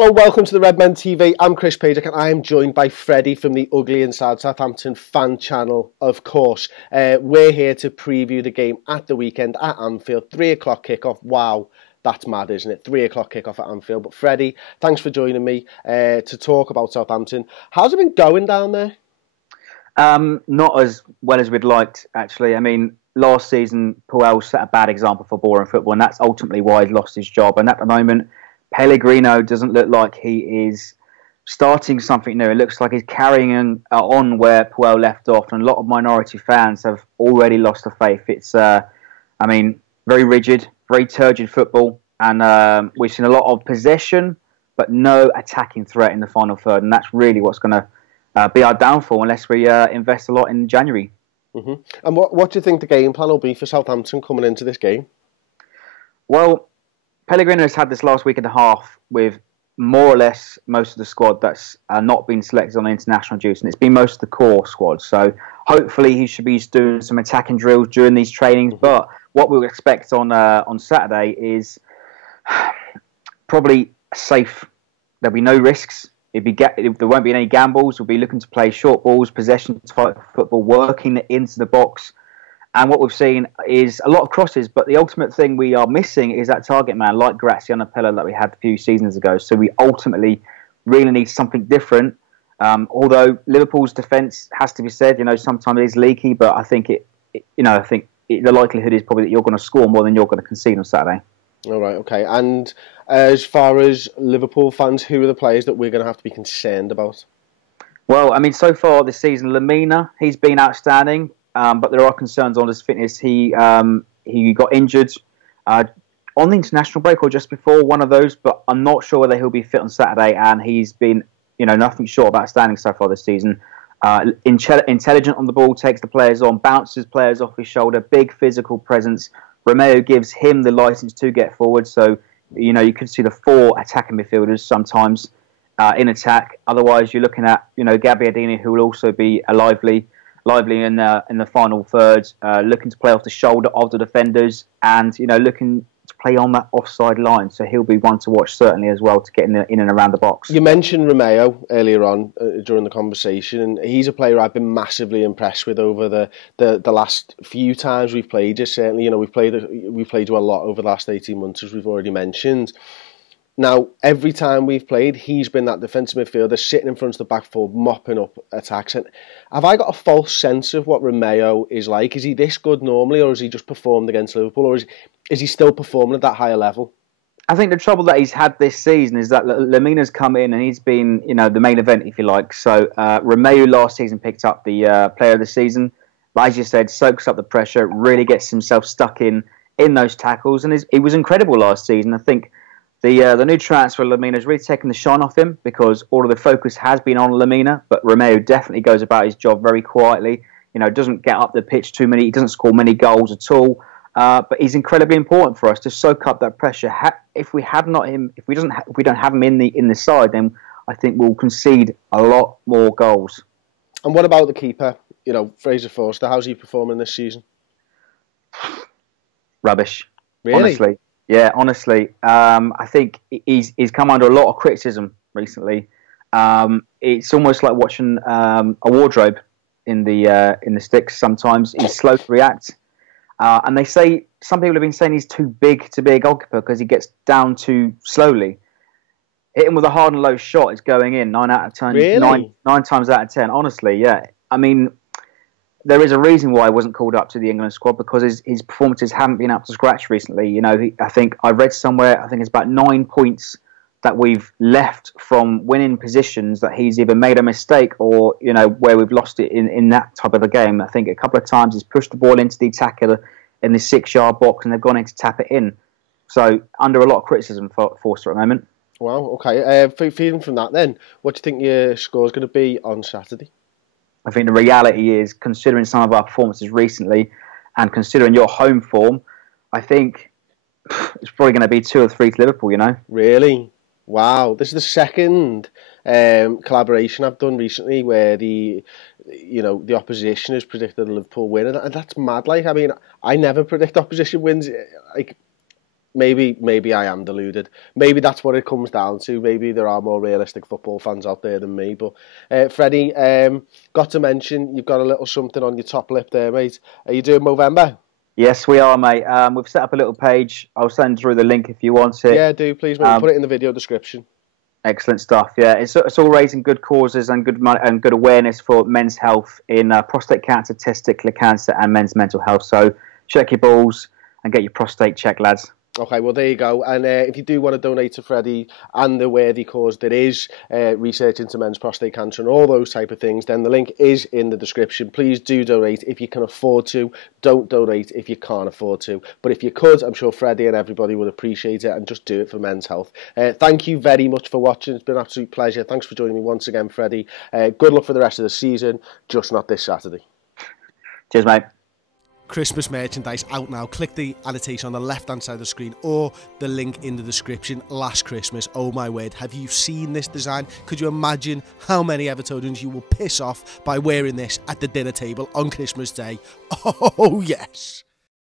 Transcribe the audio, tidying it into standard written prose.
Hello, welcome to the Redmen TV. I'm Chris Pajak and I am joined by Freddie from the Ugly Inside Southampton fan channel, of course. We're here to preview the game at the weekend at Anfield, 3 o'clock kickoff. Wow, that's mad, isn't it? 3 o'clock kickoff at Anfield. But Freddie, thanks for joining me to talk about Southampton. How's it been going down there? Not as well as we'd liked, actually. I mean, last season, Puel set a bad example for boring football, and that's ultimately why he lost his job. And at the moment, Pellegrino doesn't look like he is starting something new. It looks like he's carrying on where Puel left off, and a lot of minority fans have already lost the faith. It's, very rigid, very turgid football, and we've seen a lot of possession, but no attacking threat in the final third, and that's really what's going to be our downfall unless we invest a lot in January. Mm-hmm. And what do you think the game plan will be for Southampton coming into this game? Well, Pellegrino has had this last week and a half with more or less most of the squad that's not been selected on international duty, and it's been most of the core squad. So hopefully he should be doing some attacking drills during these trainings. Mm-hmm. But what we'll expect on Saturday is probably safe. There'll be no risks. There won't be any gambles. We'll be looking to play short balls, possession type football, working it into the box. And what we've seen is a lot of crosses, but the ultimate thing we are missing is that target man, like Graziano Pella that we had a few seasons ago. So we ultimately really need something different. Although Liverpool's defence has to be said, sometimes it is leaky, but I think the likelihood is probably that you're going to score more than you're going to concede on Saturday. All right, okay. And as far as Liverpool fans, who are the players that we're going to have to be concerned about? Well, I mean, so far this season, Lamina, he's been outstanding. But there are concerns on his fitness. He got injured on the international break or just before, one of those. But I'm not sure whether he'll be fit on Saturday. And he's been, nothing short of outstanding so far this season. Intelligent on the ball, takes the players on, bounces players off his shoulder. Big physical presence. Romeo gives him the license to get forward. So you could see the 4 attacking midfielders sometimes in attack. Otherwise, you're looking at Gabbiadini, who will also be lively in the final third, looking to play off the shoulder of the defenders, and looking to play on that offside line. So he'll be one to watch certainly as well to get in and around the box. You mentioned Romeo earlier on during the conversation, and he's a player I've been massively impressed with over the last few times we've played. Just certainly, we've played you a lot over the last 18 months, as we've already mentioned. Now, every time we've played, he's been that defensive midfielder sitting in front of the back four, mopping up attacks. And have I got a false sense of what Romeo is like? Is he this good normally, or has he just performed against Liverpool, or is he still performing at that higher level? I think the trouble that he's had this season is that Lamina's come in and he's been, the main event, if you like. So Romeo last season picked up the player of the season. But as you said, soaks up the pressure, really gets himself stuck in those tackles. And he was incredible last season. I think the new transfer, Lamina, has really taken the shine off him because all of the focus has been on Lamina, but Romeo definitely goes about his job very quietly. Doesn't get up the pitch too many. He doesn't score many goals at all. But he's incredibly important for us to soak up that pressure. If we don't have him in the side, then I think we'll concede a lot more goals. And what about the keeper? Fraser Forster. How's he performing this season? Rubbish. Really? Honestly. Yeah, honestly, I think he's come under a lot of criticism recently. It's almost like watching a wardrobe in the sticks. Sometimes he's slow to react, and some people have been saying he's too big to be a goalkeeper because he gets down too slowly. Hit him with a hard and low shot, it's going in 9 out of 10. Really? 9 times out of 10. Honestly, yeah. I mean, there is a reason why he wasn't called up to the England squad because his performances haven't been up to scratch recently. I think I read somewhere, I think it's about 9 points that we've left from winning positions that he's either made a mistake or, where we've lost it in that type of a game. I think a couple of times he's pushed the ball into the attacker in the 6-yard box and they've gone in to tap it in. So under a lot of criticism for Forster at the moment. Wow, okay. Feeling from that then, what do you think your score is going to be on Saturday? I think the reality is, considering some of our performances recently and considering your home form, I think it's probably going to be 2 or 3 to Liverpool, Really? Wow. This is the second collaboration I've done recently where the opposition has predicted a Liverpool win. And that's mad. I never predict opposition wins. maybe I am deluded. Maybe that's what it comes down to. Maybe there are more realistic football fans out there than me. But Freddie, got to mention you've got a little something on your top lip there, mate. Are you doing Movember? Yes, we are, mate. We've set up a little page. I'll send through the link if you want it. Yeah, do please, mate. Put it in the video description. Excellent stuff. Yeah, it's all raising good causes and good awareness for men's health in prostate cancer, testicular cancer, and men's mental health. So check your balls and get your prostate checked, lads. Okay, well, there you go. And if you do want to donate to Freddie and the worthy cause there is research into men's prostate cancer and all those type of things, then the link is in the description. Please do donate if you can afford to. Don't donate if you can't afford to. But if you could, I'm sure Freddie and everybody would appreciate it, and just do it for men's health. Thank you very much for watching. It's been an absolute pleasure. Thanks for joining me once again, Freddie. Good luck for the rest of the season, just not this Saturday. Cheers, mate. Christmas merchandise out now. Click the annotation on the left hand side of the screen or the link in the description. Last Christmas, oh my word, have you seen this design? Could you imagine how many Evertonians you will piss off by wearing this at the dinner table on Christmas Day? Oh yes.